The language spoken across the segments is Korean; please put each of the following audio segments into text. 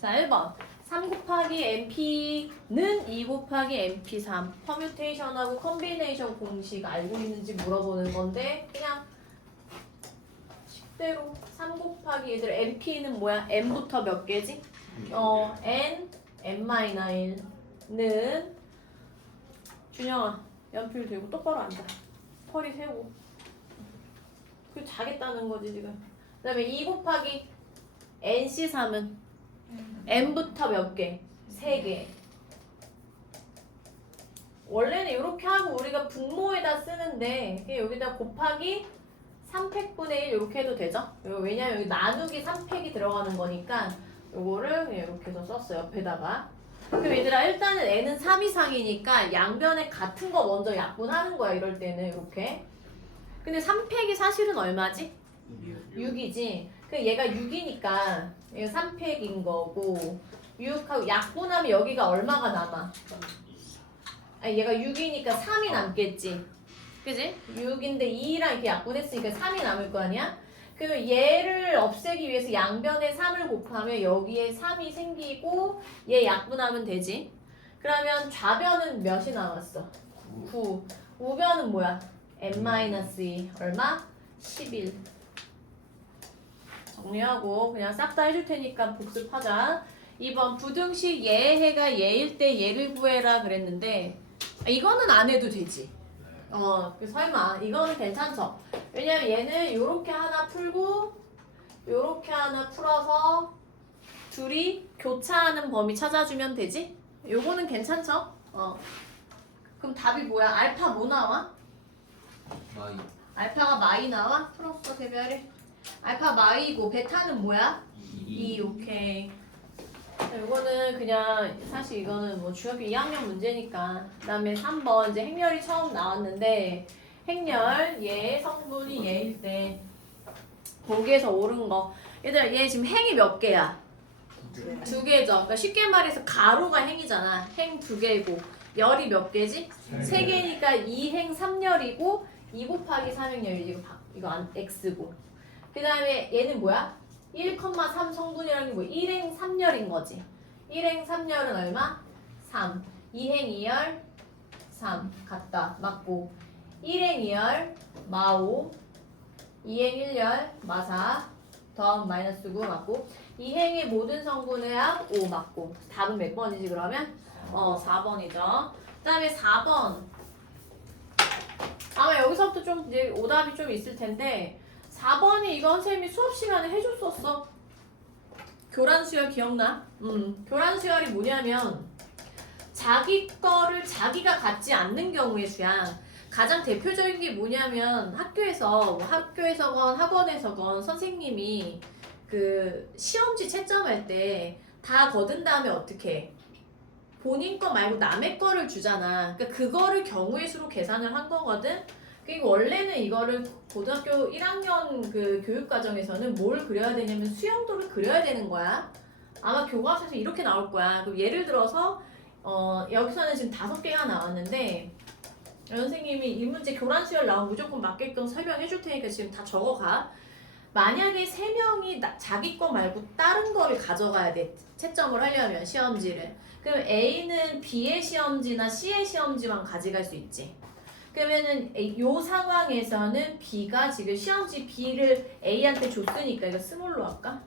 자, 1번. 3 곱하기 NP는 2 곱하기 NP3. 퍼뮤테이션하고 컨비네이션 공식 알고 있는지 물어보는 건데 그냥 식대로 3 곱하기 얘들 NP는 뭐야? N부터 몇 개지? N-1는 준영아 연필 들고 똑바로 앉아. 허리 세우고. 그 자겠다는 거지 지금. 그 다음에 2 곱하기 NC3은 N부터 몇 개? 3개. 원래는 이렇게 하고 우리가 분모에다 쓰는데 여기다 곱하기 3팩분의 1 이렇게 해도 되죠? 왜냐면 여기 나누기 3팩이 들어가는 거니까 요거를 그냥 이렇게 해서 썼어요. 옆에다가. 그럼 얘들아 일단은 n은 3 이상이니까 양변에 같은 거 먼저 약분하는 거야. 이럴 때는 이렇게. 근데 3팩이 사실은 얼마지? 6이지. 그 얘가 6이니까 얘가 3팩인 거고 6하고 약분하면 여기가 얼마가 남아? 아니 얘가 6이니까 3이 남겠지. 그지? 6인데 2랑 이렇게 약분했으니까 3이 남을 거 아니야? 그럼 얘를 없애기 위해서 양변에 3을 곱하면 여기에 3이 생기고 얘 약분하면 되지. 그러면 좌변은 몇이 남았어? 9. 우변은 뭐야? n-2 얼마? 11. 정리하고 그냥 싹 다 해줄 테니까 복습하자. 2번 부등식 예해가 예일 때 예를 구해라 그랬는데 이거는 안 해도 되지. 설마 이거는 괜찮죠? 왜냐면 얘는 요렇게 하나 풀고 요렇게 하나 풀어서 둘이 교차하는 범위 찾아주면 되지? 요거는 괜찮죠? 그럼 답이 뭐야? 알파 뭐 나와? 마이 알파가 마이 나와? 풀었어 대별이. 알파 마이고 베타는 뭐야? 2. 오케이. 이거는 그냥 사실 이거는 뭐 중학교 2학년 문제니까. 그 다음에 3번 이제 행렬이 처음 나왔는데 행렬 얘 성분이 얘일 때 거기에서 옳은 거. 얘들아 얘 지금 행이 몇 개야? 2개죠. 그러니까 쉽게 말해서 가로가 행이잖아. 행 2개고 열이 몇 개지? 3개니까 2행 3열이고 2 곱하기 3행열이지. 이거 x고. 그 다음에 얘는 뭐야? 1,3 성분이라는 게 뭐 1행 3열인 거지. 1행 3열은 얼마? 3. 2행 2열 3. 같다. 맞고 1행 2열 마5. 2행 1열 마4. 더하면 마이너스 9 맞고 2행의 모든 성분의 합 5 맞고. 답은 몇 번이지 그러면? 4번이죠. 그 다음에 4번. 아마 여기서부터 좀 이제 오답이 좀 있을 텐데 4번이 이거 선생님이 수업 시간에 해줬었어. 교란 수열 기억나? 교란 수열이 뭐냐면 자기 거를 자기가 갖지 않는 경우의 수야. 가장 대표적인 게 뭐냐면 학교에서건 학원에서건 선생님이 그 시험지 채점할 때 다 거둔 다음에 어떻게 해? 본인 거 말고 남의 거를 주잖아. 그러니까 그거를 경우의 수로 계산을 한 거거든. 그리고 원래는 이거를 고등학교 1학년 그 교육과정에서는 뭘 그려야 되냐면 수영도를 그려야 되는 거야. 아마 교과서에서 이렇게 나올 거야. 그럼 예를 들어서 여기서는 지금 5개가 나왔는데 선생님이 이 문제 교란 수열 나오면 무조건 맞게끔 설명해 줄 테니까 지금 다 적어가. 만약에 3명이 자기 거 말고 다른 거를 가져가야 돼. 채점을 하려면 시험지를. 그럼 A는 B의 시험지나 C의 시험지만 가져갈 수 있지. 그러면은 이 상황에서는 B가 지금 시험지 B를 A한테 줬으니까 이거 스몰로 할까?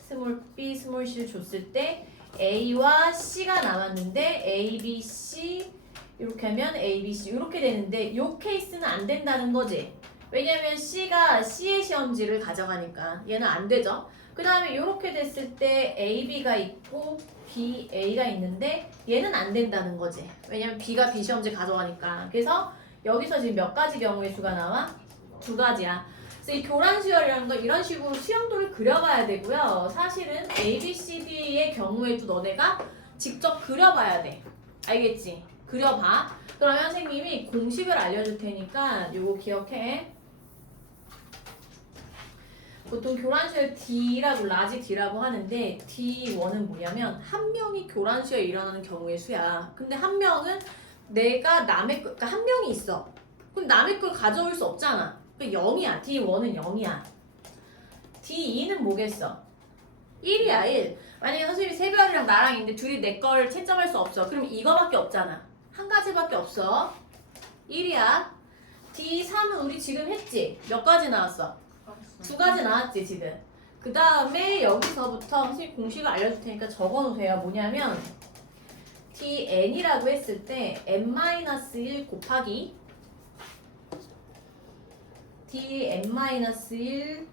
스몰 B, 스몰 C를 줬을 때 A와 C가 남았는데 A, B, C 이렇게 하면 A, B, C 이렇게 되는데 이 케이스는 안 된다는 거지. 왜냐면 C가 C의 시험지를 가져가니까 얘는 안 되죠. 그 다음에 이렇게 됐을 때 A, B가 있고 B, A가 있는데 얘는 안 된다는 거지. 왜냐면 B가 B 시험지 가져가니까. 그래서 여기서 지금 몇 가지 경우의 수가 나와? 2가지야. 그래서 이 교란 수열이라는 건 이런 식으로 수영도를 그려봐야 되고요. 사실은 A, B, C, D의 경우에도 너네가 직접 그려봐야 돼. 알겠지? 그려봐. 그러면 선생님이 공식을 알려줄 테니까 요거 기억해. 보통 교란수열 D라고 라지 D라고 하는데 D1은 뭐냐면 한 명이 교란수열 일어나는 경우의 수야. 근데 한 명은 내가 남의 거, 그러니까 한 명이 있어. 그럼 남의 걸 가져올 수 없잖아. 그러니까 0이야. D1은 0이야. D2는 뭐겠어? 1이야 1. 만약에 선생님이 세별이랑 나랑 있는데 둘이 내 걸 채점할 수 없어. 그럼 이거밖에 없잖아. 한 가지밖에 없어. 1이야. D3은 우리 지금 했지? 몇 가지 나왔어? 두 가지 나왔지 지금. 그 다음에 여기서부터 선생님 공식을 알려줄 테니까 적어놓으세요. 뭐냐면 dn이라고 했을 때 n-1 곱하기 dn-1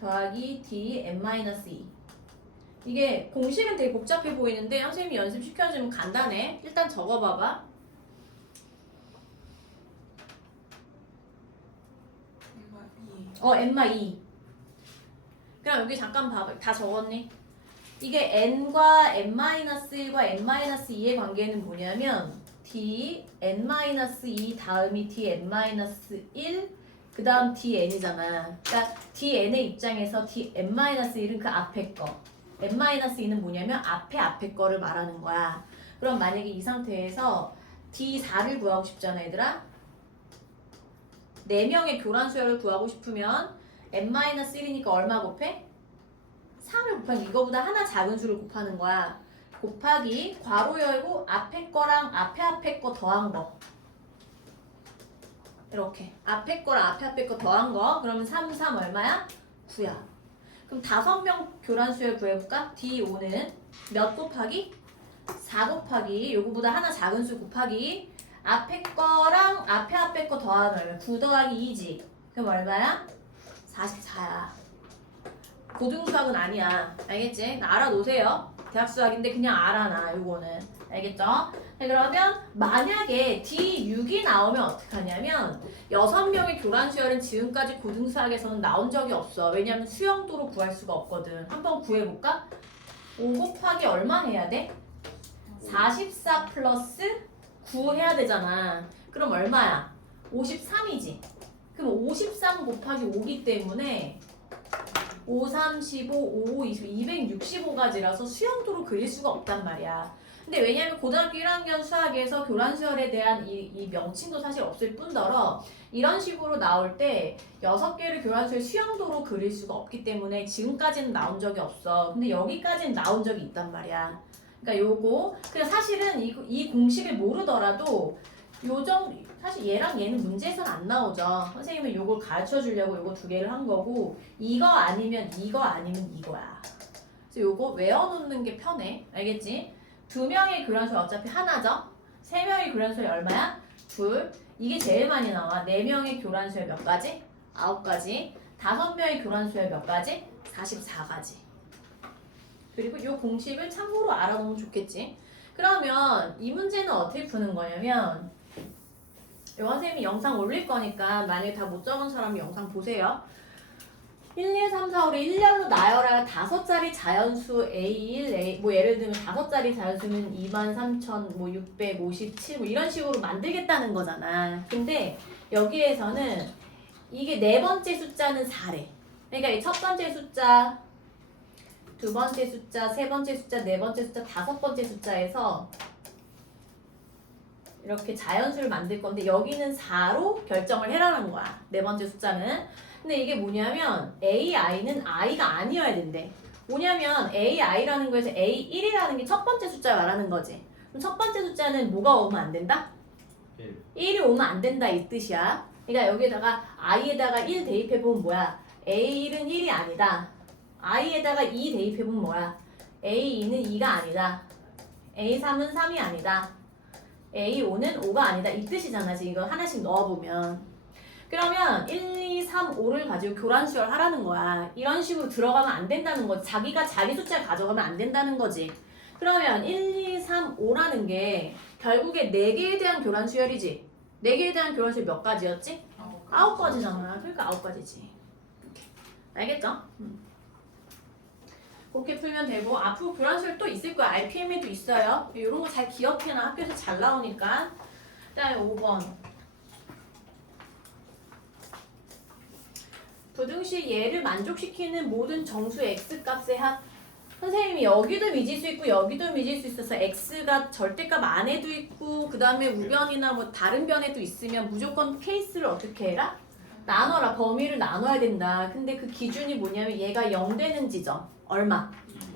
더하기 dn-2. 이게 공식은 되게 복잡해 보이는데 선생님이 연습시켜주면 간단해. 일단 적어봐봐. n-2. 그럼 여기 잠깐 봐봐. 다 적었니? 이게 n과 n-1과 n-2의 관계는 뭐냐면 dn-2 다음이 dn-1 그 다음 dn이잖아. 그러니까 dn의 입장에서 dn-1은 그 앞에 거, n-2는 뭐냐면 앞에 거를 말하는 거야. 그럼 만약에 이 상태에서 d4를 구하고 싶잖아 얘들아. 4명의 교란수열을 구하고 싶으면 n-1이니까 얼마 곱해? 3을 곱하기 이거보다 하나 작은 수를 곱하는 거야. 곱하기 괄호 열고 앞에 거랑 앞에 거 더한 거. 이렇게 앞에 거랑 앞에 거 더한 거. 그러면 3, 3 얼마야? 9야. 그럼 5명 교란수열 구해볼까? D5는 몇 곱하기? 4 곱하기 요거보다 하나 작은 수 곱하기 앞에 거랑 앞에 거 더하면 얼마야? 9 더하기 2지. 그럼 얼마야? 44야. 고등수학은 아니야. 알겠지? 알아놓으세요. 대학수학인데 그냥 알아놔. 요거는. 알겠죠? 네, 그러면 만약에 D6이 나오면 어떡하냐면 6명의 교란수열은 지금까지 고등수학에서는 나온 적이 없어. 왜냐면 수영도로 구할 수가 없거든. 한번 구해볼까? 5 곱하기 얼마 해야 돼? 44 플러스 9 해야 되잖아. 그럼 얼마야? 53이지. 그럼 53 곱하기 5기 때문에 5, 3, 15, 5, 20, 265가지라서 수영도로 그릴 수가 없단 말이야. 근데 왜냐면 고등학교 1학년 수학에서 교란수열에 대한 이 명칭도 사실 없을 뿐더러 이런 식으로 나올 때 6개를 교란수열 수영도로 그릴 수가 없기 때문에 지금까지는 나온 적이 없어. 근데 여기까지는 나온 적이 있단 말이야. 그러니까 요거 그냥 사실은 이 공식을 모르더라도 요정 사실 얘랑 얘는 문제에서는 안 나오죠. 선생님은 요걸 가르쳐 주려고 요거 2개를 한 거고 이거 아니면 이거야. 그래서 요거 외워놓는 게 편해. 알겠지? 2명의 교란수열 어차피 하나죠? 3명의 교란수열 얼마야? 2. 이게 제일 많이 나와. 4명의 교란수열 몇 가지? 9가지. 5명의 교란수열 몇 가지? 44가지. 그리고 요 공식을 참고로 알아놓으면 좋겠지. 그러면 이 문제는 어떻게 푸는 거냐면 요한 선생님이 영상 올릴 거니까 만약에 다 못 적은 사람이 영상 보세요. 1, 2, 3, 4, 5를 일렬로 나열할 5자리 자연수 A1, A, 뭐 예를 들면 5자리 자연수는 23,657 뭐 이런 식으로 만들겠다는 거잖아. 근데 여기에서는 이게 네 번째 숫자는 4래. 그러니까 이 첫 번째 숫자, 두 번째 숫자, 세 번째 숫자, 네 번째 숫자, 5번째 숫자에서 이렇게 자연수를 만들 건데 여기는 4로 결정을 해라는 거야. 네 번째 숫자는. 근데 이게 뭐냐면 AI는 I가 아니어야 된대. 뭐냐면 AI라는 거에서 A1이라는 게 첫 번째 숫자 말하는 거지. 그럼 첫 번째 숫자는 뭐가 오면 안 된다? 1이 오면 안 된다 이 뜻이야. 그러니까 여기에다가 I에다가 1 대입해보면 뭐야? A1은 1이 아니다. I에다가 2 대입해보면 뭐야? A2는 2가 아니다. A3은 3이 아니다. A5는 5가 아니다. 이 뜻이잖아. 지금 이거 하나씩 넣어보면. 그러면 1, 2, 3, 5를 가지고 교란수열 하라는 거야. 이런 식으로 들어가면 안 된다는 거지. 자기가 자기 숫자를 가져가면 안 된다는 거지. 그러면 1, 2, 3, 5라는 게 결국에 4개에 대한 교란수열이지. 4개에 대한 교란수열 몇 가지였지? 9가지잖아. 그러니까 9가지지. 알겠죠? 그렇게 풀면 되고 앞으로 교란수열 또 있을 거야. RPM에도 있어요. 이런 거 잘 기억해놔. 학교에서 잘 나오니까. 그다음에 5번. 부등식 얘를 만족시키는 모든 정수 x값의 합. 선생님이 여기도 미지수 있고 여기도 미지수 있어서 x가 절대값 안에도 있고 그 다음에 우변이나 뭐 다른 변에도 있으면 무조건 케이스를 어떻게 해라? 나눠라. 범위를 나눠야 된다. 근데 그 기준이 뭐냐면 얘가 0 되는 지점. 얼마?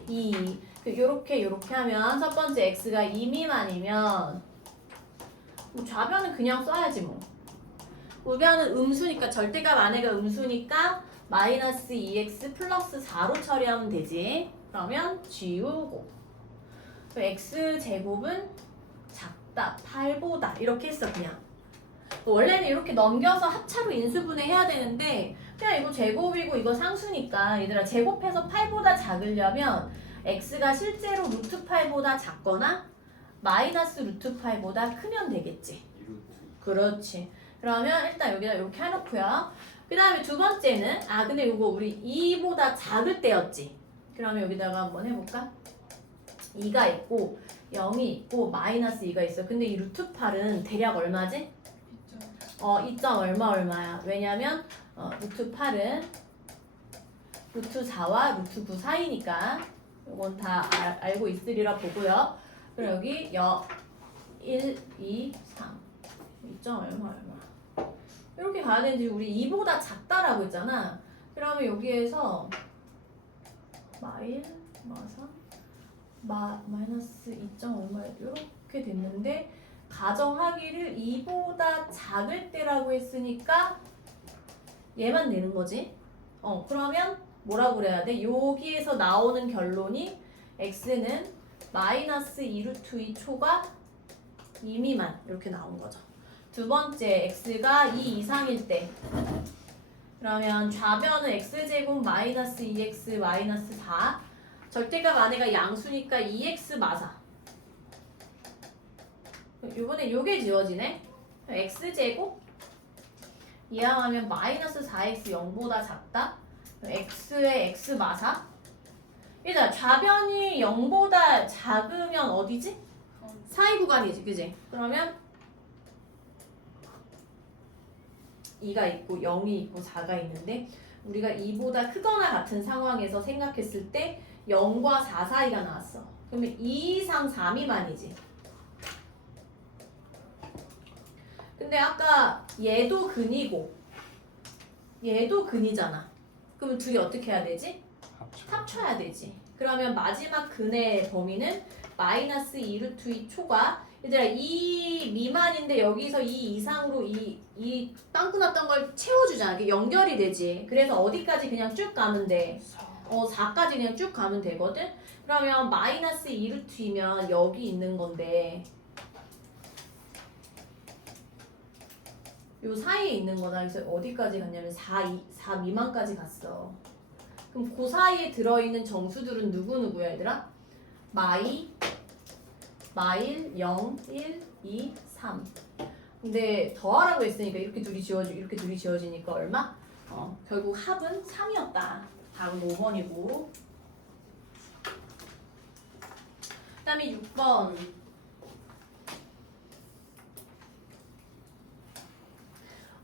2. 요렇게 하면 첫 번째 x가 2 미만이면 뭐 좌변은 그냥 써야지 뭐. 우변은 음수니까 절대값 안에가 음수니까 마이너스 2x 플러스 4로 처리하면 되지. 그러면 지우고 x제곱은 작다 8보다 이렇게 했어. 그냥 원래는 이렇게 넘겨서 합차로 인수분해 해야 되는데 그냥 이거 제곱이고 이거 상수니까 얘들아 제곱해서 8보다 작으려면 x가 실제로 루트 8보다 작거나 마이너스 루트 8보다 크면 되겠지. 그렇지. 그러면 일단 여기다 이렇게 해놓고요. 그 다음에 두 번째는 근데 이거 우리 2보다 작을 때였지. 그러면 여기다가 한번 해볼까? 2가 있고 0이 있고 마이너스 2가 있어. 근데 이 루트 8은 대략 얼마지? 2점 얼마야? 왜냐면 루트 8은 루트 4와 루트 9 사이니까 이건 다 알고 있으리라 보고요. 그럼 여기 1, 2, 3 2점 얼마 이렇게 가야 되는지 우리 2보다 작다라고 했잖아. 그러면 여기에서 마이너스 2점 얼마 이렇게 됐는데 가정하기를 2보다 작을 때라고 했으니까 얘만 되는 거지. 그러면 뭐라고 그래야 돼? 여기에서 나오는 결론이 x는 마이너스 2루트 2 초가 2 미만 이렇게 나온 거죠. 두 번째 x가 2 이상일 때 그러면 좌변은 x제곱 마이너스 2x 마이너스 4 절대값 안에가 양수니까 2x 마사 이번엔 요게 지워지네. x제곱 이항하면 마이너스 4x 0보다 작다. x의 x 마사 얘들아 좌변이 0보다 작으면 어디지? 사이 구간이지 그지? 그러면 2가 있고 0이 있고 4가 있는데 우리가 2보다 크거나 같은 상황에서 생각했을 때 0과 4 사이가 나왔어. 그러면 2 이상 4 미만이지. 근데 아까 얘도 근이고 얘도 근이잖아. 그러면 둘이 어떻게 해야 되지? 합쳐야 되지. 그러면 마지막 근의 범위는 마이너스 2루트 2 초가 얘들아 2 미만인데 여기서 2 이상으로 이 빵꾸 났던 걸 채워주잖아. 이게 연결이 되지. 그래서 어디까지 그냥 쭉 가면 돼? 4까지 그냥 쭉 가면 되거든? 그러면 마이너스 2루트 2면 여기 있는 건데 요 사이에 있는 거다. 그래서 어디까지 갔냐면 4 미만까지 갔어. 그럼 그 사이에 들어있는 정수들은 누구누구야 얘들아? 마일, 0, 1, 2, 3. 근데 더하라고 했으니까 이렇게 둘이 지워지니까 얼마? 결국 합은 3이었다. 답은 5번이고. 그 다음에 6번.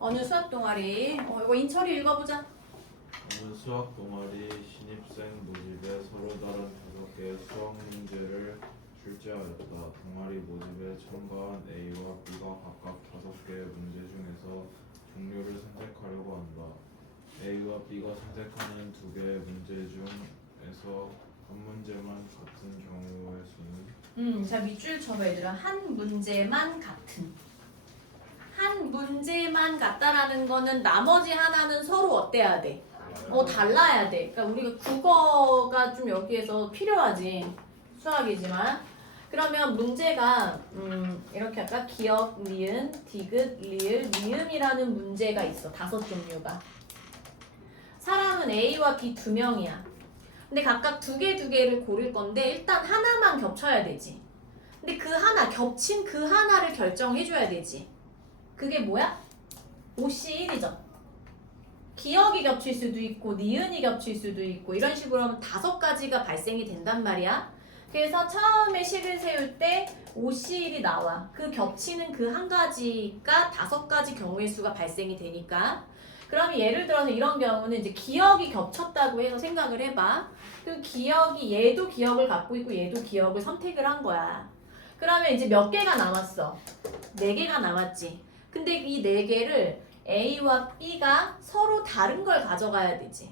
어느 수학 동아리? 이거 인철이 읽어보자. 어느 수학 동아리 신입생 모집에 서로 다른 5개의 수학 문제를 출제하였다. 동아리 모집에 참가한 A와 B가 각각 5개의 문제 중에서 종류를 선택하려고 한다. A와 B가 선택하는 2개의 문제 중에서 한 문제만 같은 경우의 수는 자 밑줄 쳐봐 얘들아. 한 문제만 같다라는 거는 나머지 하나는 서로 어때야 돼? 달라야 돼. 그러니까 우리가 국어가 좀 여기에서 필요하지. 수학이지만. 그러면 문제가 이렇게 할까? 기억, 니은, 디귿, 리을, 미음이라는 문제가 있어. 5종류가. 사람은 A와 B 2명이야. 근데 각각 2개를 고를 건데 일단 하나만 겹쳐야 되지. 근데 그 하나, 겹친 그 하나를 결정해줘야 되지. 그게 뭐야? OC1이죠. 기억이 겹칠 수도 있고 니은이 겹칠 수도 있고 이런 식으로 하면 5가지가 발생이 된단 말이야. 그래서 처음에 식을 세울 때 OC1이 나와. 그 겹치는 그 한 가지가 5가지 경우의 수가 발생이 되니까. 그러면 예를 들어서 이런 경우는 이제 기억이 겹쳤다고 해서 생각을 해봐. 그 기억이 얘도 기억을 갖고 있고 얘도 기억을 선택을 한 거야. 그러면 이제 몇 개가 남았어? 4개가 남았지. 근데 이 4개를 A와 B가 서로 다른 걸 가져가야 되지.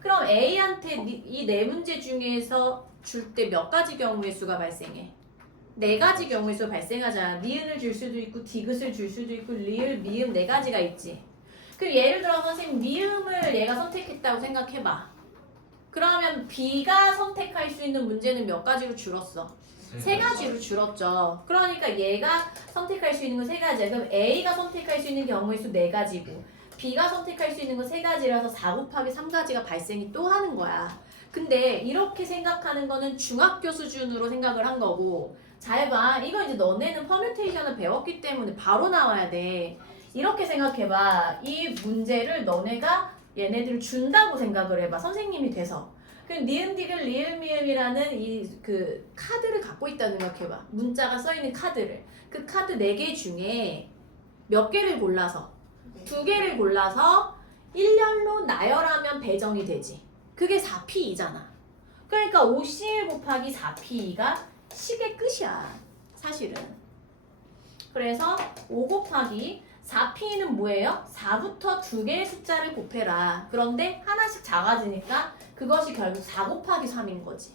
그럼 A한테 이 네 문제 중에서 줄 때 몇 가지 경우의 수가 발생해? 네 가지 경우의 수가 발생하잖아. 니은을 줄 수도 있고 디귿을 줄 수도 있고 리을, 미음 네 가지가 있지. 그럼 예를 들어 선생님 미음을 얘가 선택했다고 생각해봐. 그러면 B가 선택할 수 있는 문제는 몇 가지로 줄었어? 세 가지로 줄었죠. 그러니까 얘가 선택할 수 있는 건 세 가지야. 그럼 A가 선택할 수 있는 경우의 수 네 가지고 B가 선택할 수 있는 건 세 가지라서 4 곱하기 3가지가 발생이 또 하는 거야. 근데 이렇게 생각하는 거는 중학교 수준으로 생각을 한 거고 잘 봐. 이거 이제 너네는 퍼뮤테이션을 배웠기 때문에 바로 나와야 돼. 이렇게 생각해봐. 이 문제를 너네가 얘네들을 준다고 생각을 해봐. 선생님이 돼서. 그럼 니은 디귿 리을 미음이라는 이 그 카드를 갖고 있다는 생각해봐. 문자가 써있는 카드를. 그 카드 4개 중에 몇 개를 골라서 2개를 골라서 일렬로 나열하면 배정이 되지. 그게 4P이잖아. 그러니까 51 곱하기 4P가 식의 끝이야. 사실은. 그래서 5 곱하기 4P는 뭐예요? 4부터 2개의 숫자를 곱해라. 그런데 하나씩 작아지니까 그것이 결국 4 곱하기 3인 거지.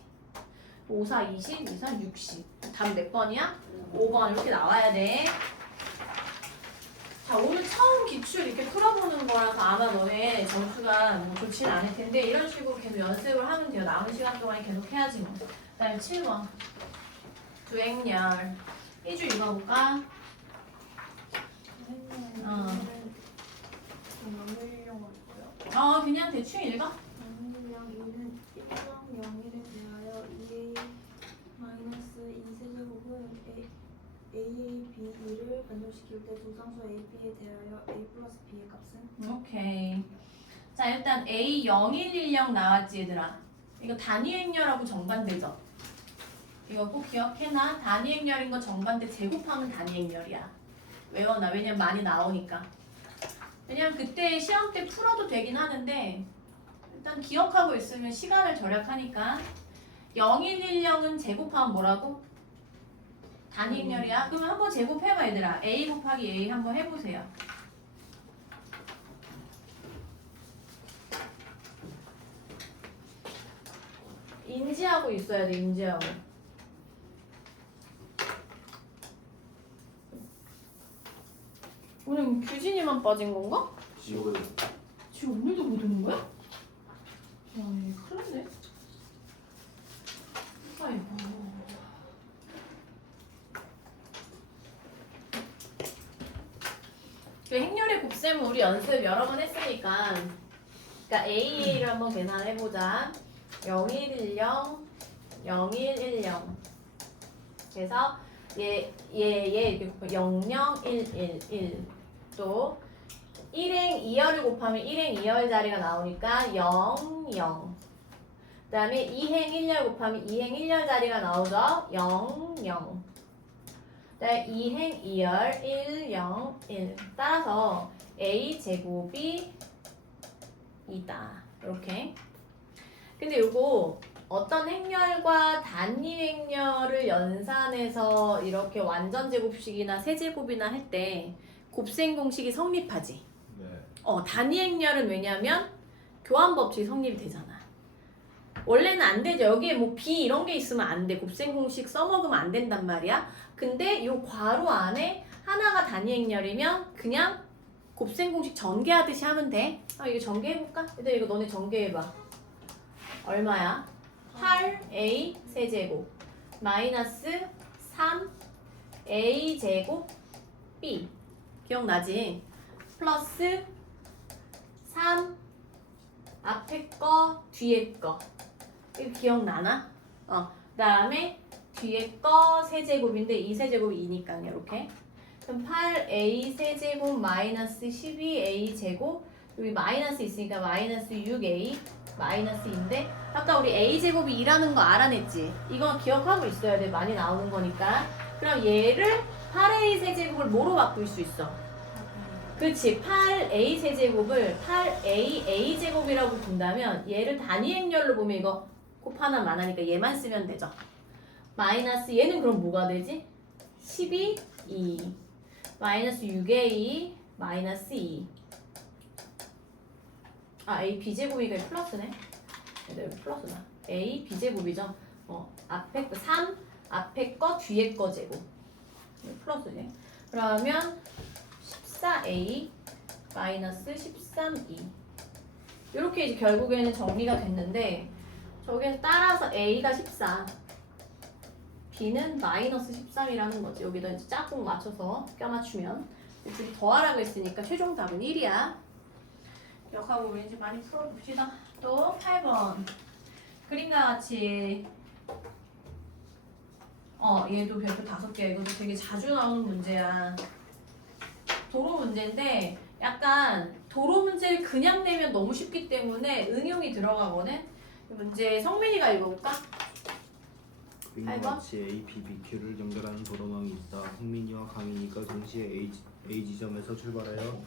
5, 4, 20, 2, 3, 60. 답 몇 번이야? 5번 이렇게 나와야 돼. 자, 오늘 처음 기출 이렇게 풀어보는 거라서 아마 너네 점수가 뭐 좋진 않을 텐데 이런 식으로 계속 연습을 하면 돼요. 남은 시간 동안에 계속 해야지 뭐. 그 다음에 7번. 두행렬. 1주 읽어볼까? 그냥 대충 읽어. 영일량 2는 1.01에 대하여 2a 마이너스 2세제곱은 a, b, 2를 변조시킬 때 두 상수 a, b에 대하여 a 플러스 b의 값은? 오케이. 자, 일단 A 0110 나왔지 얘들아. 이거 단위행렬하고 정반대죠. 이거 꼭 기억해놔. 단위행렬인 거 정반대 제곱하면 단위행렬이야. 외워놔. 왜냐면 많이 나오니까. 왜냐면 그때 시험 때 풀어도 되긴 하는데 일단 기억하고 있으면 시간을 절약하니까 0110은 제곱하면 뭐라고? 단위행렬이야. 그러면 한번 제곱해봐 얘들아. A 곱하기 A 한번 해보세요. 인지하고 있어야 돼. 인지하고. 오늘 규진이만 빠진 건가? 지옥을 지금 오늘도 못 오는 거야? 야, 얘 큰일 났네. 아이고. 그 행렬의 곱셈은 우리 연습 여러 번 했으니까 그러니까 A를 한번 계산해보자. 0110 0110 그래서 얘 00111 또 1행 2열을 곱하면 1행 2열 자리가 나오니까 0 0 그 다음에 2행 1열 곱하면 2행 1열 자리가 나오죠. 0 0 그 다음에 2행 2열 1 0 1 따라서 A제곱이 2다. 이렇게. 근데 요거 어떤 행렬과 단위 행렬을 연산해서 이렇게 완전 제곱식이나 세제곱이나 할 때 곱셈 공식이 성립하지. 네. 단위 행렬은 왜냐면 교환 법칙이 성립이 되잖아. 원래는 안 되죠. 여기에 뭐 B 이런 게 있으면 안 돼. 곱셈 공식 써먹으면 안 된단 말이야. 근데 요 괄호 안에 하나가 단위 행렬이면 그냥 곱셈 공식 전개하듯이 하면 돼. 이거 전개해볼까? 얘들 이거 너네 전개해봐. 얼마야? 8a 세제곱 마이너스 3a 제곱 b 기억나지? 플러스 3 앞에 거 뒤에 거 이거 기억나나? 그 다음에 뒤에 거 세제곱인데 이 세제곱이 2니까 이렇게 그럼 8a 세제곱 마이너스 12a 제곱 여기 마이너스 있으니까 마이너스 6a 마이너스인데 아까 우리 a제곱이 2라는 거 알아냈지? 이거 기억하고 있어야 돼. 많이 나오는 거니까. 그럼 얘를 8a 세제곱을 뭐로 바꿀 수 있어? 그렇지. 8a 세제곱을 8a a제곱이라고 본다면 얘를 단위 행렬로 보면 이거 곱하나 만하니까 얘만 쓰면 되죠. 마이너스 얘는 그럼 뭐가 되지? 12, 2 마이너스 6a 마이너스 2 A b제곱이니까 이거 플러스네. 네, 여기 플러스다. A b제곱이죠. 앞에 거 3, 앞에 거 뒤에 거 제곱. 이거 플러스네. 그러면 14A 마이너스 13E. 이렇게 이제 결국에는 정리가 됐는데 저기에서 따라서 A가 14, B는 마이너스 13이라는 거지. 여기다 이제 짝꿍 맞춰서 껴맞추면 둘이 더하라고 했으니까 최종 답은 1이야. 기억하고 우리 이제 많이 풀어봅시다. 또 8번 그림과 같이 얘도 별표 5개. 이것도 되게 자주 나오는 문제야. 도로 문제인데 약간 도로 문제를 그냥 내면 너무 쉽기 때문에 응용이 들어가거든. 이 문제 성민이가 읽어볼까? 그림과 8번? 같이 A, B, B, Q를 연결하는 도로망이 있다. 흥민이와 강인이가 동시에 A 지점에서 출발하여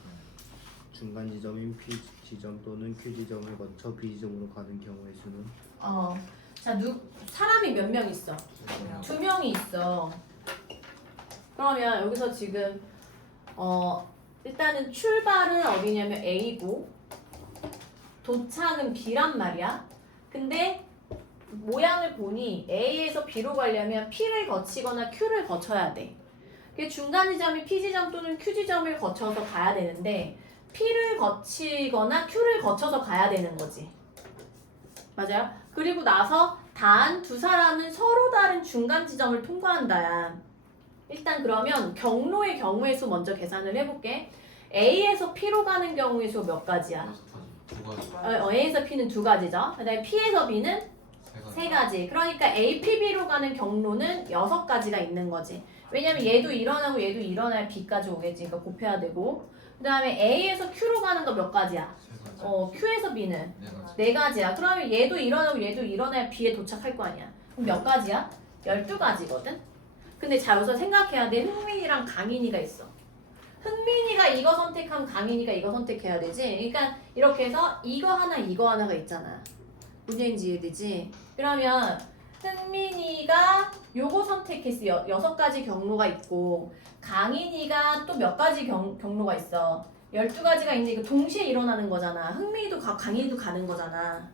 중간 지점인 P 지점 또는 Q 지점을 거쳐 B 지점으로 가는 경우의 수는 자, 사람이 몇 명 있어? 2명이 있어. 그러면 여기서 지금 일단은 출발은 어디냐면 A고 도착은 B란 말이야. 근데 모양을 보니 A에서 B로 가려면 P를 거치거나 Q를 거쳐야 돼. 그 중간 지점이 P 지점 또는 Q 지점을 거쳐서 가야 되는데 P를 거치거나 Q를 거쳐서 가야 되는 거지. 맞아요? 그리고 나서 단 두 사람은 서로 다른 중간 지점을 통과한다야. 일단 그러면 경로의 경우의 수 먼저 계산을 해볼게. A에서 P로 가는 경우의 수 몇 가지야? 두 가지. A에서 P는 2가지죠. 그 다음에 P에서 B는 세 3가지. 그러니까 A, P, B로 가는 경로는 6가지가 있는 거지. 왜냐면 얘도 일어나고 얘도 일어나야 B까지 오겠지. 그러니까 곱해야 되고. 그 다음에 A에서 Q로 가는 거 몇 가지야? 세 가지. Q에서 B는 네 가지. 4가지야. 그러면 얘도 일어나고 얘도 일어나야 B에 도착할 거 아니야. 그럼 몇 가지야? 12가지거든? 근데 자, 여기서 생각해야 돼. 흥민이랑 강인이가 있어. 흥민이가 이거 선택하면 강인이가 이거 선택해야 되지. 그러니까 이렇게 해서 이거 하나가 있잖아. 문제인지 이해되지? 그러면 흥민이가 요거 선택했어. 6가지 경로가 있고 강인이가 또 몇 가지 경로가 있어. 12가지가 있는데 이거 동시에 일어나는 거잖아. 흥민이도 강인이도 가는 거잖아.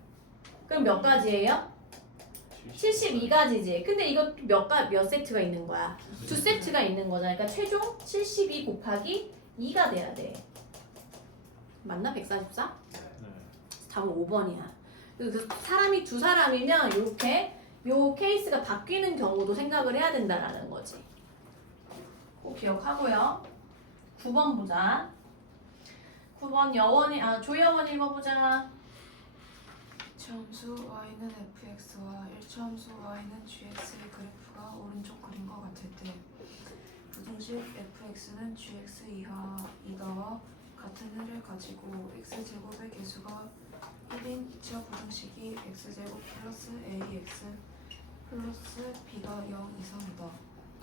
그럼 몇 가지예요? 72가지지. 근데 이거 몇 세트가 있는 거야? 2세트가 있는 거잖아. 그러니까 최종 72 곱하기 2가 돼야 돼. 맞나? 144? 네. 답은 5번이야. 그 사람이 두 사람이면 이렇게 요 케이스가 바뀌는 경우도 생각을 해야 된다라는 거지. 꼭 기억하고요. 9번 보자. 9번 조여원 읽어보자. 점수 y는 fx와 1차함수 y는 gx의 그래프가 오른쪽 그림과 같을 때 부등식 fx는 gx 이하와 같은 해를 가지고 x제곱의 개수가 1인 2차 부등식이 x제곱 플러스 ax 플러스 b가 0 이상이다.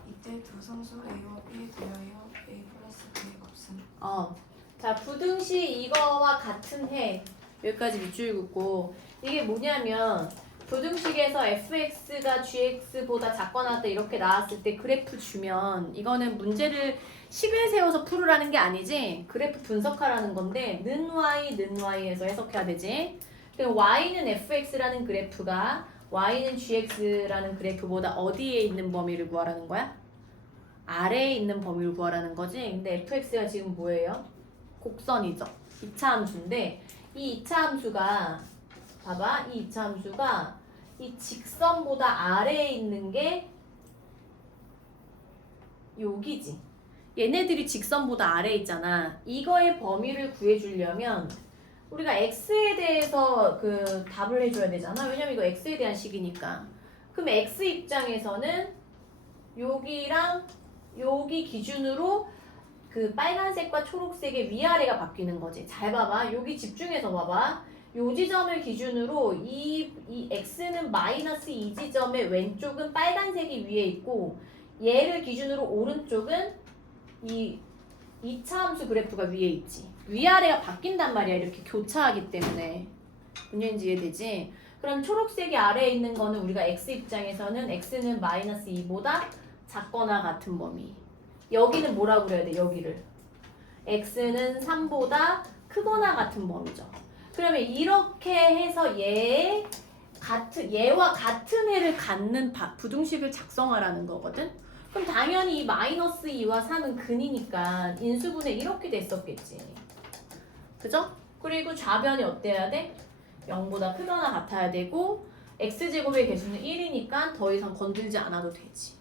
이때 두 상수 a와 b에 대하여 a 플러스 b의 값은 자, 부등식 이거와 같은 해. 여기까지 밑줄 긋고 이게 뭐냐면 부등식에서 fx가 gx보다 작거나 같다 이렇게 나왔을 때 그래프 주면 이거는 문제를 식을 세워서 풀으라는 게 아니지. 그래프 분석하라는 건데 는 y에서 해석해야 되지. 그럼 y는 fx라는 그래프가 y는 gx라는 그래프보다 어디에 있는 범위를 구하라는 거야? 아래에 있는 범위를 구하라는 거지. 근데 fx가 지금 뭐예요? 곡선이죠. 2차 함수인데 이 2차 함수가 봐봐. 이 2차 함수가 이 직선보다 아래에 있는 게 여기지. 얘네들이 직선보다 아래에 있잖아. 이거의 범위를 구해주려면 우리가 x에 대해서 그 답을 해줘야 되잖아. 왜냐면 이거 x에 대한 식이니까. 그럼 x 입장에서는 여기랑 여기 기준으로 그 빨간색과 초록색의 위아래가 바뀌는 거지. 잘 봐봐. 여기 집중해서 봐봐. 요 지점을 기준으로 이 x는 마이너스 이 지점의 왼쪽은 빨간색이 위에 있고 얘를 기준으로 오른쪽은 이 2차 함수 그래프가 위에 있지. 위아래가 바뀐단 말이야. 이렇게 교차하기 때문에. 문제인지 이해되지? 그럼 초록색이 아래에 있는 거는 우리가 x 입장에서는 x는 마이너스 2보다 작거나 같은 범위. 여기는 뭐라고 그래야 돼? 여기를 x는 3보다 크거나 같은 범위죠. 그러면 이렇게 해서 얘와 같은 해를 갖는 부등식을 작성하라는 거거든. 그럼 당연히 이 마이너스 2와 3은 근이니까 인수분해 이렇게 됐었겠지. 그죠? 그리고 좌변이 어때야 돼? 0보다 크거나 같아야 되고 x제곱의 개수는 1이니까 더 이상 건들지 않아도 되지.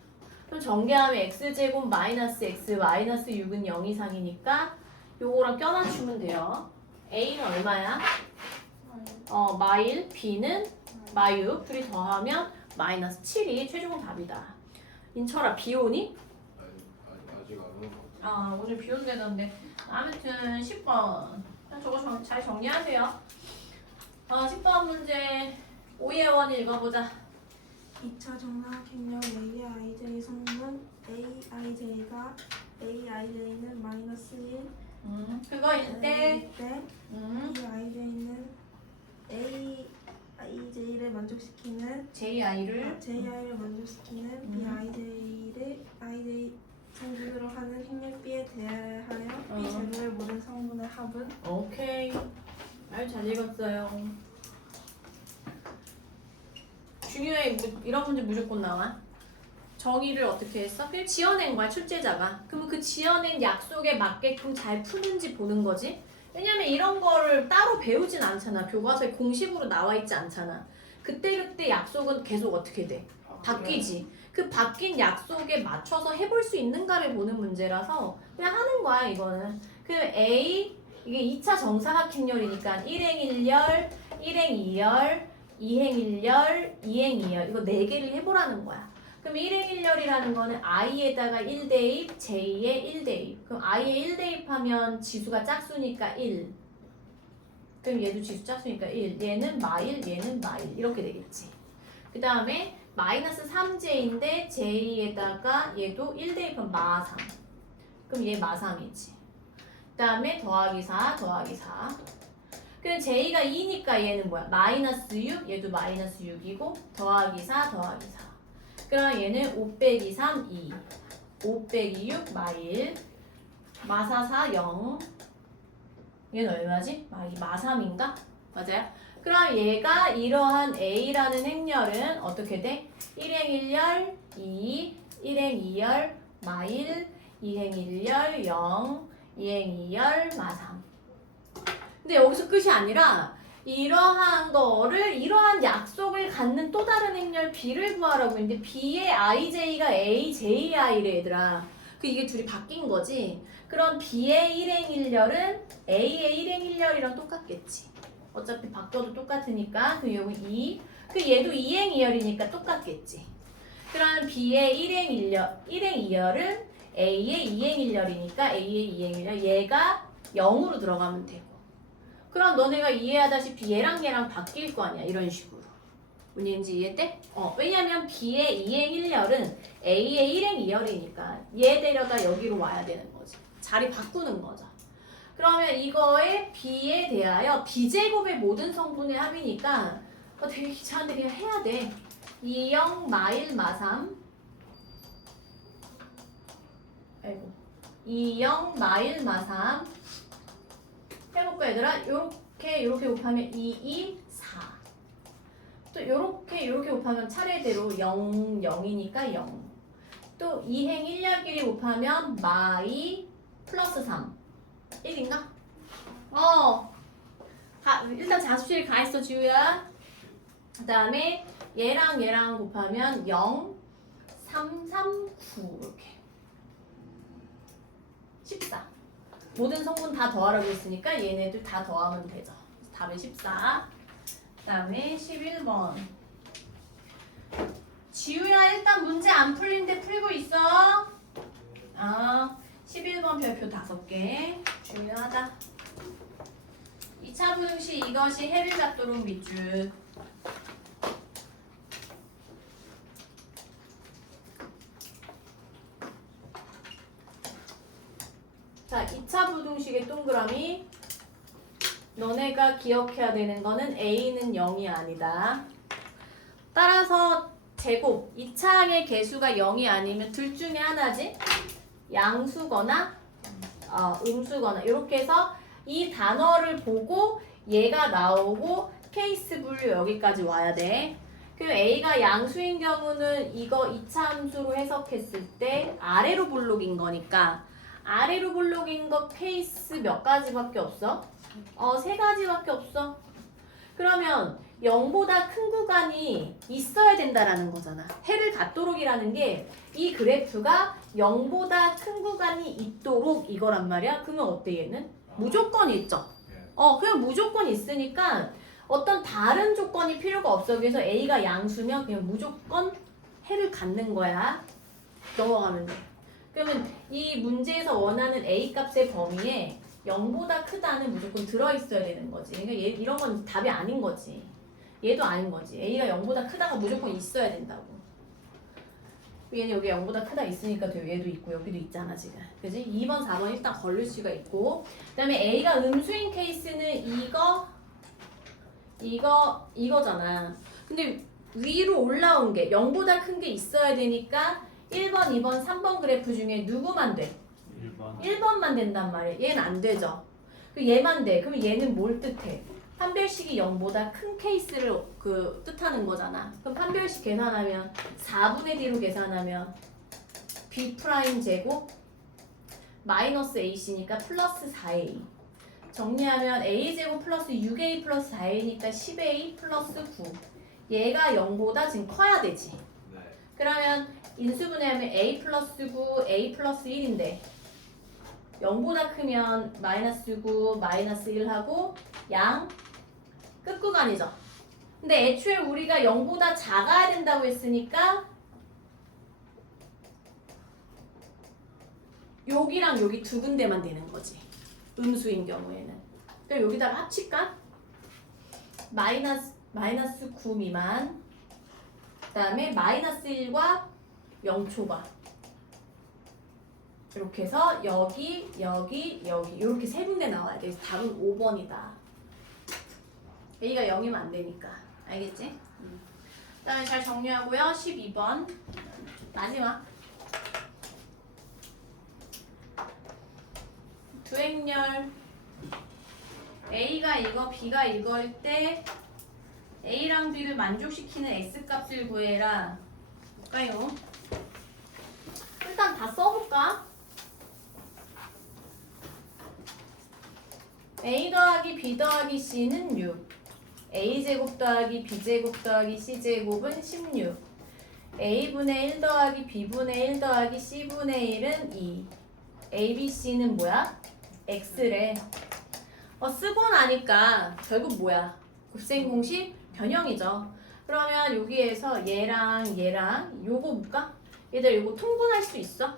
그럼 전개하면 x제곱 마이너스 x 마이너스 6은 0 이상이니까 요거랑 껴맞추면 돼요. a는 얼마야? 마일, b는 마육. 둘이 더하면 마이너스 7이 최종 답이다. 인철아 비 오니? 아직 안 오는 것 같아요. 아 오늘 비 온대던데. 아무튼 10번 저거 잘 정리하세요. 10번 문제 오의 원 읽어보자. 2차 정사각형형 AIJ 성분 AIJ가 AIJ는 마이너스 1 그거일 때 AIJ는 AIJ를 만족시키는 JI를 JI를 만족시키는 BIJ를 IJ 성분으로 하는 행렬 B에 대하여 B 제곱의 모든 성분의 합은 오케이. 말 잘 읽었어요. 중요해. 이런 문제 무조건 나와. 정의를 어떻게 했어? 그냥 지어낸 거야, 출제자가. 그러면 그 지어낸 약속에 맞게끔 잘 푸는지 보는 거지. 왜냐면 이런 거를 따로 배우진 않잖아. 교과서에 공식으로 나와 있지 않잖아. 그때그때 약속은 계속 어떻게 돼? 바뀌지. 그 바뀐 약속에 맞춰서 해볼 수 있는가를 보는 문제라서 그냥 하는 거야, 이거는. 그 A, 이게 2차 정사각행렬이니까 1행 1열, 1행 2열, 2행 1열, 2행 2열. 이거 4개를 해보라는 거야. 그럼 1행 1열이라는 거는 i에다가 1대입, j에 1대입. 그럼 i에 1대입 하면 지수가 짝수니까 1. 그럼 얘도 지수 짝수니까 1. 얘는 마일, 얘는 마일. 이렇게 되겠지. 그 다음에 마이너스 3j인데 j에다가 얘도 1대입하면 마3. 그럼 얘 마3이지. 그 다음에 더하기 4, 더하기 4. 그럼 j가 2니까 얘는 뭐야? 마이너스 6, 얘도 마이너스 6이고 더하기 4, 더하기 4. 그럼 얘는 5 빼기 3, 2. 5 빼기 6, 마일. 마사 4, 0. 얘는 얼마지? 마3인가? 맞아요? 그럼 얘가 이러한 A라는 행렬은 어떻게 돼? 1행 1열, 2, 1행 2열, 마1, 2행 1열, 0, 2행 2열, 마3. 근데 여기서 끝이 아니라 이러한 약속을 갖는 또 다른 행렬 B를 구하라고 했는데 B의 IJ가 AJI래 얘들아. 이게 둘이 바뀐 거지. 그럼 B의 1행 1열은 A의 1행 1열이랑 똑같겠지. 어차피 바꿔도 똑같으니까. 그럼 여기 2. 얘도 2행 2열이니까 똑같겠지. 그럼 B의 1행 2열은 A의 2행 1열이니까 A의 2행 1열. 얘가 0으로 들어가면 되고. 그럼 너네가 이해하다시피 얘랑 얘랑 바뀔 거 아니야. 이런 식으로. 뭔지 이해돼? 왜냐면 B의 2행 1열은 A의 1행 2열이니까 얘 데려다 여기로 와야 되는 거지. 자리 바꾸는 거죠. 그러면 이거에 B에 대하여 B제곱의 모든 성분의 합이니까 되게 귀찮은데 그냥 해야 돼. 2영 마일 마3 아이고 2영 마일 마3 해볼까 얘들아? 요렇게 곱하면 2, 2, 4. 또 요렇게 곱하면 차례대로 0, 0이니까 0. 또 2행 1열끼리 곱하면 마2 플러스 3. 1인가? 일단 자수실 가 있어 지우야. 그 다음에 얘랑 곱하면 0, 3, 3, 9 이렇게 14. 모든 성분 다 더하라고 했으니까 얘네들 다 더하면 되죠. 답은 14. 그 다음에 11번. 지우야 일단 문제 안 풀린데 풀고 있어. 11번 별표 5개. 중요하다. 2차 부등식 이것이 해를 잡도록 밑줄. 자, 2차 부등식의 동그라미. 너네가 기억해야 되는 거는 A는 0이 아니다. 따라서 제곱, 2차항의 개수가 0이 아니면 둘 중에 하나지. 양수거나 음수거나 이렇게 해서 이 단어를 보고 얘가 나오고 케이스 분류 여기까지 와야 돼. 그럼 A가 양수인 경우는 이거 이차 함수로 해석했을 때 아래로 볼록인 거니까 아래로 볼록인 거 케이스 몇 가지밖에 없어? 3가지밖에 없어. 그러면 0보다 큰 구간이 있어야 된다라는 거잖아. 해를 갖도록이라는 게 이 그래프가 0보다 큰 구간이 있도록 이거란 말이야. 그러면 어때 얘는? 무조건 있죠. 그냥 무조건 있으니까 어떤 다른 조건이 필요가 없어. 그래서 A가 양수면 그냥 무조건 해를 갖는 거야. 넘어가면 돼. 그러면 이 문제에서 원하는 A 값의 범위에 0보다 크다는 무조건 들어있어야 되는 거지. 그러니까 이런 건 답이 아닌 거지. 얘도 아닌 거지. A가 0보다 크다가 무조건 있어야 된다고. 얘는 여기 0보다 크다 있으니까 얘도 있고 여기도 있잖아 지금. 그지? 2번, 4번 일단 걸릴 수가 있고 그 다음에 A가 음수인 케이스는 이거잖아. 근데 위로 올라온 게 0보다 큰 게 있어야 되니까 1번, 2번, 3번 그래프 중에 누구만 돼? 1번만 된단 말이야. 얘는 안 되죠. 얘만 돼. 그럼 얘는 뭘 뜻해? 판별식이 0보다 큰 케이스를 뜻하는 거잖아. 그럼 판별식 계산하면 4분의 D로 계산하면 B 프라임 제곱 마이너스 AC니까 플러스 4A. 정리하면 A 제곱 플러스 6A 플러스 4A니까 10A 플러스 9. 얘가 0보다 지금 커야 되지. 네. 그러면 인수분해하면 A 플러스 9, A 플러스 1인데 0보다 크면 마이너스 9, 마이너스 1하고 양 끝구간이죠. 근데 애초에 우리가 0보다 작아야 된다고 했으니까 여기랑 여기 두 군데만 되는 거지. 음수인 경우에는. 그럼 여기다가 합칠까? 마이너스 9 미만 그 다음에 마이너스 1과 0초과 이렇게 해서 여기 이렇게 세 군데 나와야 돼. 그래서 답은 5번이다. A가 0이면 안 되니까. 알겠지? 그 다음에 잘 정리하고요. 12번 마지막 두행렬 A가 이거 B가 이거일 때 A랑 B를 만족시키는 X값을 구해라. 볼까요? 일단 다 써볼까? A 더하기 B 더하기 C는 6. A제곱 더하기 B제곱 더하기 C제곱은 16. A분의 1 더하기 B분의 1 더하기 C분의 1은 2. A, B, C는 뭐야? X래. 쓰고 나니까 결국 뭐야? 곱셈 공식 변형이죠. 그러면 여기에서 얘랑 요거 볼까? 얘들 요거 통분할 수 있어?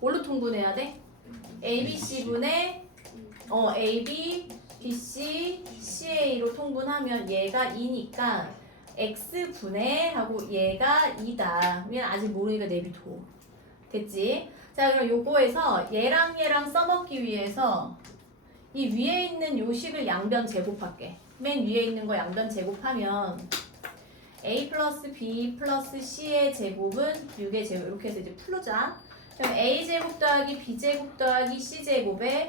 뭘로 통분해야 돼? A, B, C분의 A, B, B, C, CA로 통분하면 얘가 2니까 X분의 하고 얘가 2다. 얘는 아직 모르니까 내비둬. 됐지? 자, 그럼 요거에서 얘랑 써먹기 위해서 이 위에 있는 요 식을 양변 제곱할게. 맨 위에 있는 거 양변 제곱하면 A 플러스 B 플러스 C의 제곱은 6의 제곱 이렇게 해서 이제 풀자. 그럼 A 제곱 더하기 B 제곱 더하기 C 제곱에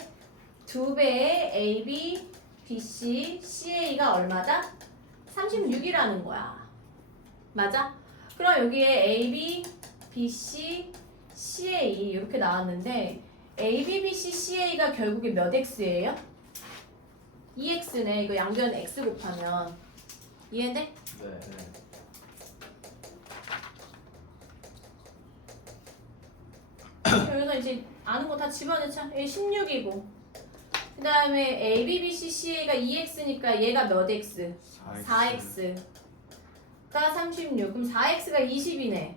2배의 AB, BC, CA가 얼마다? 36이라는 거야. 맞아? 그럼 여기에 AB, BC, CA 이렇게 나왔는데 AB, BC, CA가 결국에 몇 X예요? 2X네. 이거 양변 X 곱하면 이해돼? 네. 여기서 이제 아는 거 다 집어넣자. 얘 16이고 그 다음에 A, B, B, C, CA가 2X니까 얘가 몇 X? 4X가 36. 그럼 4X가 20이네.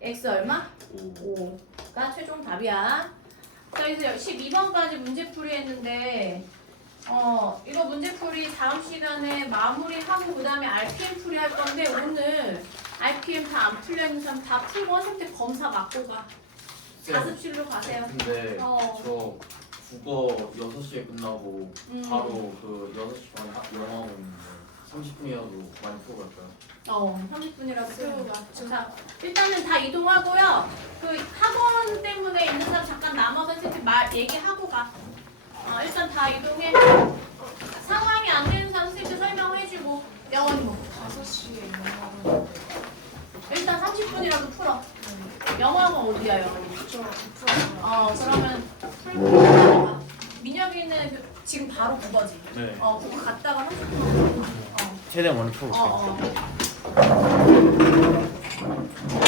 X 얼마? 5가 최종 답이야. 자, 그래서 12번까지 문제풀이 했는데 이거 문제풀이 다음 시간에 마무리하고 그 다음에 RPM 풀이 할 건데 오늘 RPM 다 안 풀려 있는 사람 다 풀고 선생님 검사 맞고 가. 자습실로 가세요. 근데 저 국어 6시에 끝나고 바로 그 6시 반에 영어 오는데 30분이라도 많이 풀고 갈까요? 30분이라도 풀고 가. 자, 일단은 다 이동하고요. 그 학원 때문에 있는 사람 잠깐 남아서 선생님 얘기하고 가. 일단 다 이동해. 상황이 안 되는 사람 선생님들 설명을 해주고 영원히 뭐 5시에 영어로 일단 30분이라도 풀어. 영어는 어디야 영어? 그러면 풀고 민혁이는 지금 바로 국어지. 네. 국어 갔다가 30분. 최대한 많이 풀어.